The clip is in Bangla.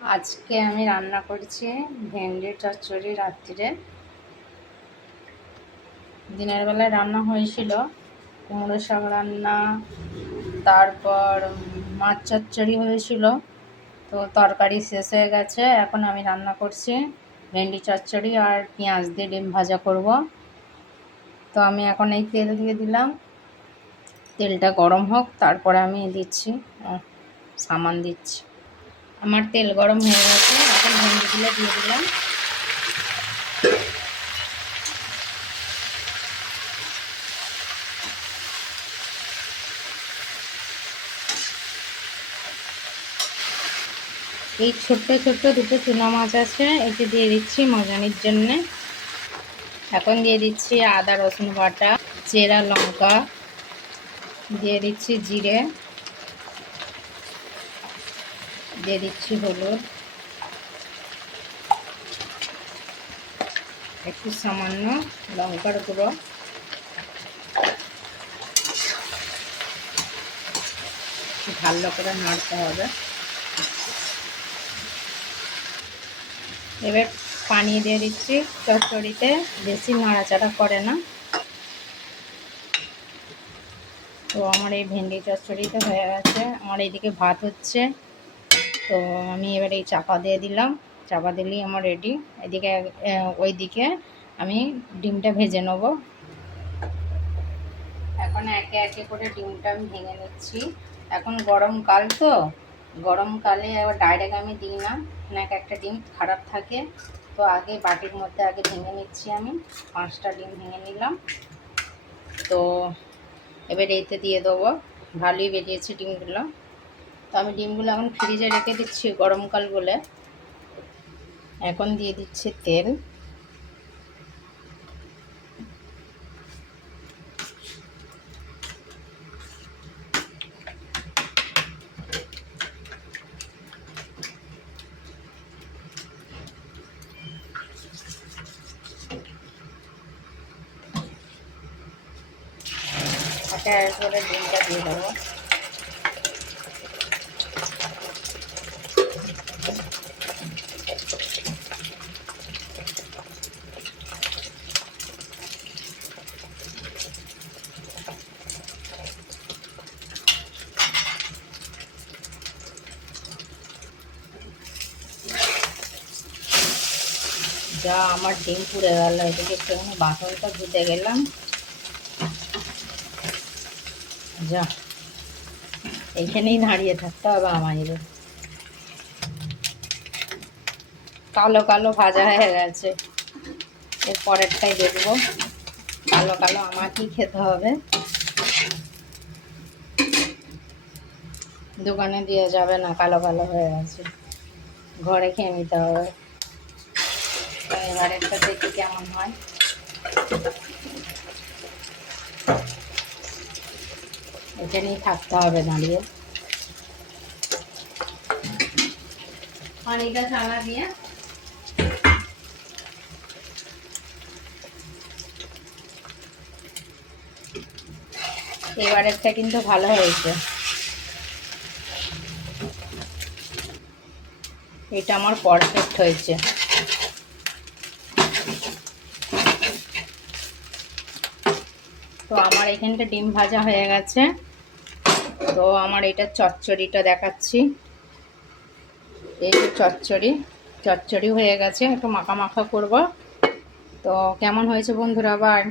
আজকে আমি রান্না করছি ভেন্ডির চচ্চড়ি রাত্রিরে। দিনের বেলায় রান্না হয়েছিল কুমড়ো শাক রান্না, তারপর মাছ চচ্চড়ি হয়েছিল। তো তরকারি শেষ হয়ে গেছে, এখন আমি রান্না করছি ভেন্ডি চচ্চড়ি আর পেঁয়াজ দিয়ে ডিম ভাজা করব। তো আমি এখন এই তেল দিয়ে দিলাম, তেলটা গরম হোক তারপরে আমি দিচ্ছি সামান দিচ্ছি। আমার তেল গরম হয়ে গেছে, এখন ভেন্ডিগুলো দিয়ে দিলাম। এই ছোট্ট ছোট্ট দুটো চুনা মাছ আছে, এটি দিয়ে দিচ্ছি মজানির জন্যে। এখন দিয়ে দিচ্ছি আদা রসুন বাটা, চেরা লঙ্কা, দিয়ে দিচ্ছি জিরে, দিয়ে দিচ্ছি হলুদ, একটু সামান্য লঙ্কার গুঁড়ো, ভালো করে নাড়তে হবে। এবার পানি দিয়ে দিচ্ছি, চচ্চড়িতে বেশি নাড়াচাড়া করে না। তো আমার এই ভেন্ডি চচ্চড়িতে হয়ে গেছে, আমার এইদিকে ভাত হচ্ছে। তো আমি এবার এই চাপা দিয়ে দিলাম, চাপা দিলেই আমার রেডি। এদিকে ওইদিকে আমি ডিমটা ভেজে নেব। এখন একে একে করে ডিমটা আমি ভেঙে নিচ্ছি। এখন গরমকাল, তো গরমকালে আবার ডাইরেক্ট আমি দিই না, এক একটা ডিম খারাপ থাকে। তো আগে বাটির মধ্যে আগে ভেঙে নিচ্ছি, আমি 5টা ডিম ভেঙে নিলাম। তো এবার এইতে দিয়ে দেবো, ভালোই বেরিয়েছে ডিমগুলো। তো আমি ডিমগুলো এখন ফ্রিজে রেখে দিচ্ছি গরমকাল বলে। এখন দিয়ে দিচ্ছি তেল, করে ডিমটা দিয়ে দেবো। যা আমার ডিম পুড়ে গেল, এদিকে একটুখানি বাসনটা ধুতে গেলাম। যা, এইখানেই দাঁড়িয়ে থাকতে হবে আমাদের। কালো কালো ভাজা হয়ে গেছে, এর পরেরটাই দেখবো। কালো কালো আমাকেই খেতে হবে, দোকানে দিয়ে যাবে না। কালো কালো হয়ে গেছে, ঘরে খেয়ে নিতে হবে। এবার একটা দেখি কেমন হয়। এখানেই থাকতে হবে দাঁড়িয়ে। পানিটা ঠান্ডা দিয়ে এবারেরটা কিন্তু ভালো হয়েছে। এটা আমার পারফেক্ট হয়েছে। তো আমার এখানটা ডিম ভাজা হয়ে গেছে। তো আমার এটা চচ্চড়িটা দেখাচ্ছি। এই যে চচ্চড়ি হয়ে গেছে, একটু মাখা মাখা করব। তো কেমন হয়েছে বন্ধুরা আবার